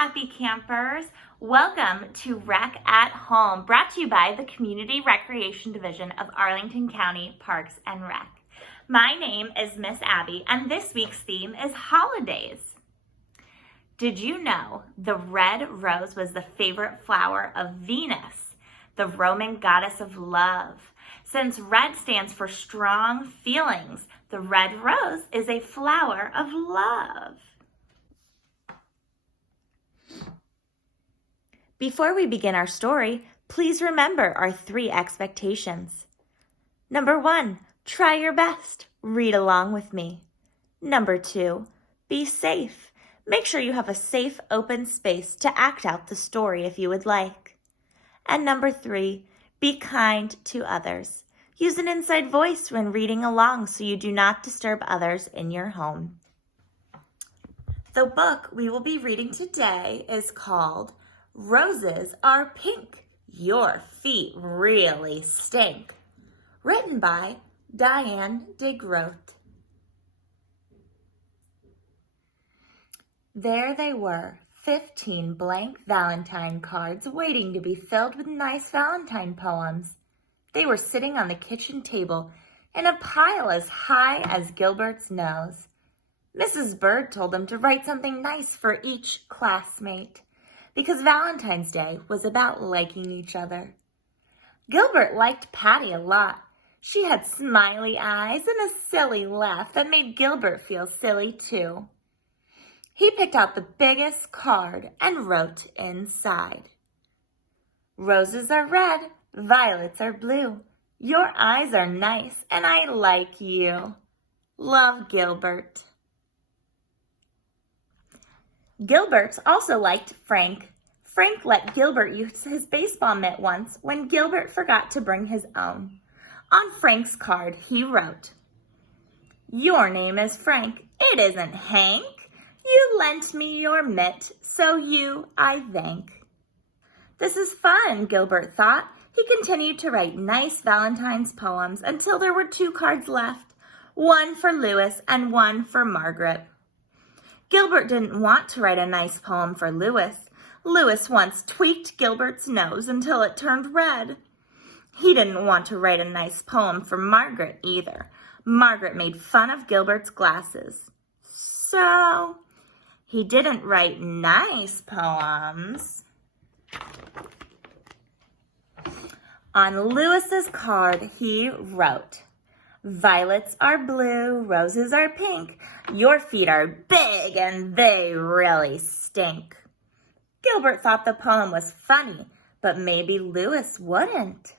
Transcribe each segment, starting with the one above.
happy campers. Welcome to Rec at Home, brought to you by the Community Recreation Division of Arlington County Parks and Rec. My name is Miss Abby, and this week's theme is holidays. Did you know the red rose was the favorite flower of Venus, the Roman goddess of love? Since red stands for strong feelings, the red rose is a flower of love. Before we begin our story, please remember our 3 expectations. Number 1, try your best. Read along with me. Number 2, be safe. Make sure you have a safe, open space to act out the story if you would like. And number 3, be kind to others. Use an inside voice when reading along so you do not disturb others in your home. The book we will be reading today is called Roses Are Pink, Your Feet Really Stink, written by Diane deGroat. There they were, 15 blank Valentine cards waiting to be filled with nice Valentine poems. They were sitting on the kitchen table in a pile as high as Gilbert's nose. Mrs. Bird told them to write something nice for each classmate, because Valentine's Day was about liking each other. Gilbert liked Patty a lot. She had smiley eyes and a silly laugh that made Gilbert feel silly too. He picked out the biggest card and wrote inside, "Roses are red, violets are blue. Your eyes are nice and I like you. Love, Gilbert." Gilbert also liked Frank. Frank let Gilbert use his baseball mitt once when Gilbert forgot to bring his own. On Frank's card, he wrote, "Your name is Frank. It isn't Hank. You lent me your mitt, so you I thank." This is fun, Gilbert thought. He continued to write nice Valentine's poems until there were 2 cards left, one for Louis and one for Margaret. Gilbert didn't want to write a nice poem for Louis. Louis once tweaked Gilbert's nose until it turned red. He didn't want to write a nice poem for Margaret either. Margaret made fun of Gilbert's glasses. So he didn't write nice poems. On Louis's card, he wrote, "Violets are blue, roses are pink. Your feet are big and they really stink." Gilbert thought the poem was funny, but maybe Louis wouldn't.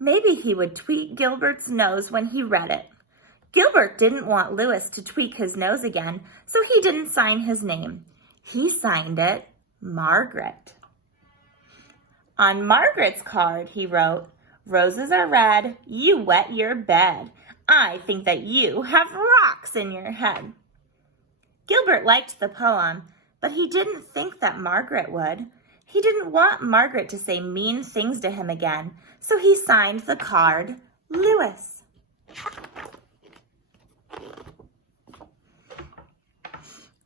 Maybe he would tweak Gilbert's nose when he read it. Gilbert didn't want Louis to tweak his nose again, so he didn't sign his name. He signed it Margaret. On Margaret's card, he wrote, "Roses are red, you wet your bed. I think that you have rocks in your head." Gilbert liked the poem, but he didn't think that Margaret would. He didn't want Margaret to say mean things to him again, so he signed the card Louis.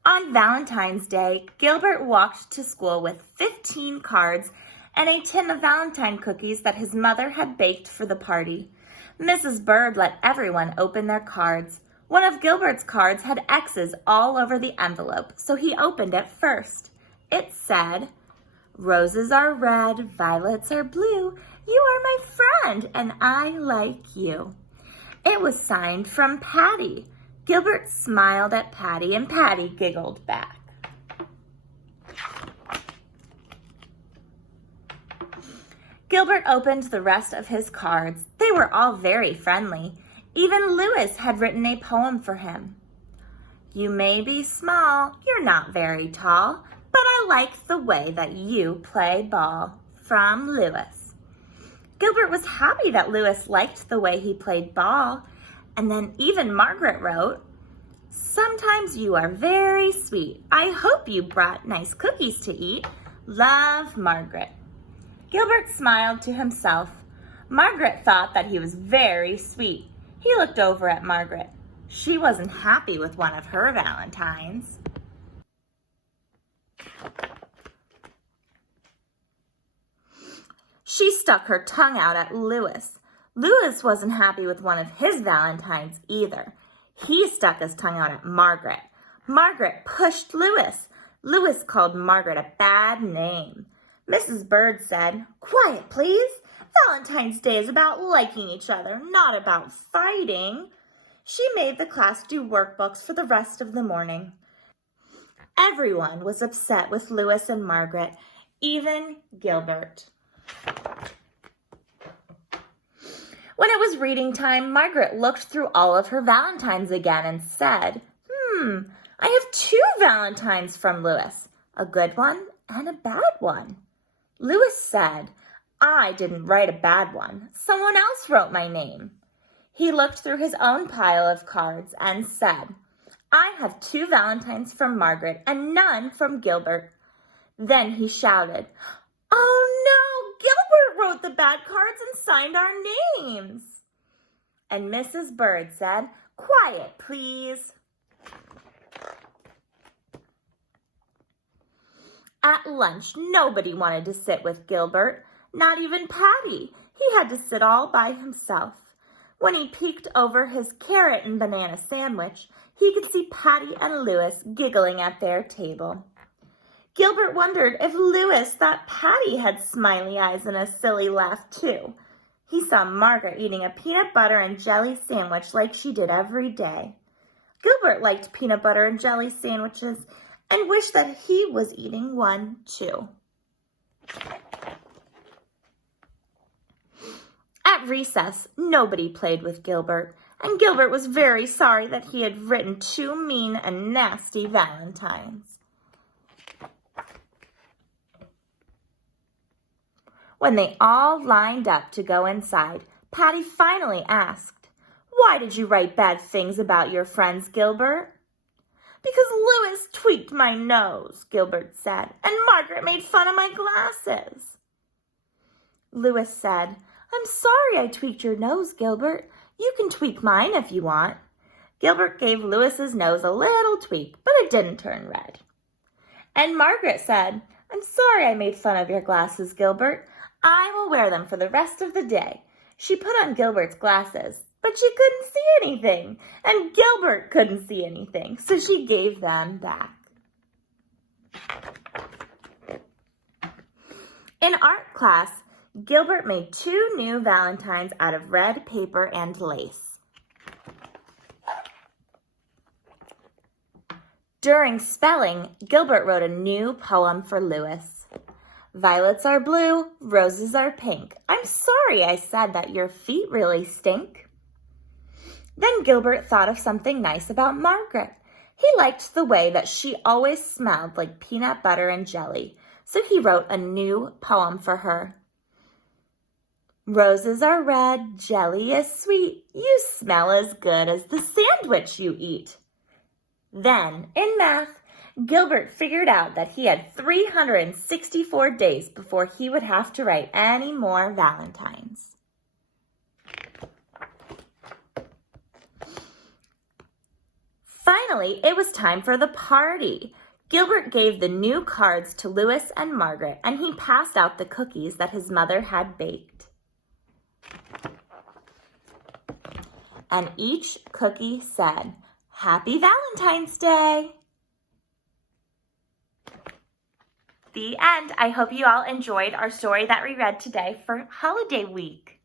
On Valentine's Day, Gilbert walked to school with 15 cards and a tin of Valentine cookies that his mother had baked for the party. Mrs. Bird let everyone open their cards. One of Gilbert's cards had X's all over the envelope, so he opened it first. It said, "Roses are red, violets are blue. You are my friend, and I like you." It was signed from Patty. Gilbert smiled at Patty, and Patty giggled back. Gilbert opened the rest of his cards. They were all very friendly. Even Louis had written a poem for him. "You may be small, you're not very tall, but I like the way that you play ball." From Louis. Gilbert was happy that Louis liked the way he played ball. And then even Margaret wrote, "Sometimes you are very sweet. I hope you brought nice cookies to eat. Love, Margaret." Gilbert smiled to himself. Margaret thought that he was very sweet. He looked over at Margaret. She wasn't happy with one of her Valentines. She stuck her tongue out at Louis. Louis wasn't happy with one of his valentines either. He stuck his tongue out at Margaret. Margaret pushed Louis. Louis called Margaret a bad name. Mrs. Bird said, "Quiet, please. Valentine's Day is about liking each other, not about fighting." She made the class do workbooks for the rest of the morning. Everyone was upset with Louis and Margaret, even Gilbert. When it was reading time, Margaret looked through all of her valentines again and said, I have 2 valentines from Louis, a good one and a bad one. Louis said, "I didn't write a bad one. Someone else wrote my name." He looked through his own pile of cards and said, "I have 2 valentines from Margaret and none from Gilbert." Then he shouted, "Oh no, Gilbert wrote the bad cards and signed our names." And Mrs. Bird said, "Quiet, please." At lunch, nobody wanted to sit with Gilbert, not even Patty. He had to sit all by himself. When he peeked over his carrot and banana sandwich, he could see Patty and Louis giggling at their table. Gilbert wondered if Louis thought Patty had smiley eyes and a silly laugh too. He saw Margaret eating a peanut butter and jelly sandwich like she did every day. Gilbert liked peanut butter and jelly sandwiches and wished that he was eating one too. At recess, nobody played with Gilbert, and Gilbert was very sorry that he had written 2 mean and nasty valentines. When they all lined up to go inside, Patty finally asked, "Why did you write bad things about your friends, Gilbert?" "Because Louis tweaked my nose," Gilbert said, "and Margaret made fun of my glasses." Louis said, "I'm sorry I tweaked your nose, Gilbert. You can tweak mine if you want." Gilbert gave Louis's nose a little tweak, but it didn't turn red. And Margaret said, "I'm sorry I made fun of your glasses, Gilbert. I will wear them for the rest of the day." She put on Gilbert's glasses, but she couldn't see anything, and Gilbert couldn't see anything, so she gave them back. In art class, Gilbert made 2 new valentines out of red paper and lace. During spelling, Gilbert wrote a new poem for Louis. "Violets are blue, roses are pink. I'm sorry I said that your feet really stink." Then Gilbert thought of something nice about Margaret. He liked the way that she always smelled like peanut butter and jelly, so he wrote a new poem for her. "Roses are red, jelly is sweet. You smell as good as the sandwich you eat." Then, in math, Gilbert figured out that he had 364 days before he would have to write any more valentines. Finally, it was time for the party. Gilbert gave the new cards to Louis and Margaret, and he passed out the cookies that his mother had baked. And each cookie said, "Happy Valentine's Day." The end. I hope you all enjoyed our story that we read today for holiday week.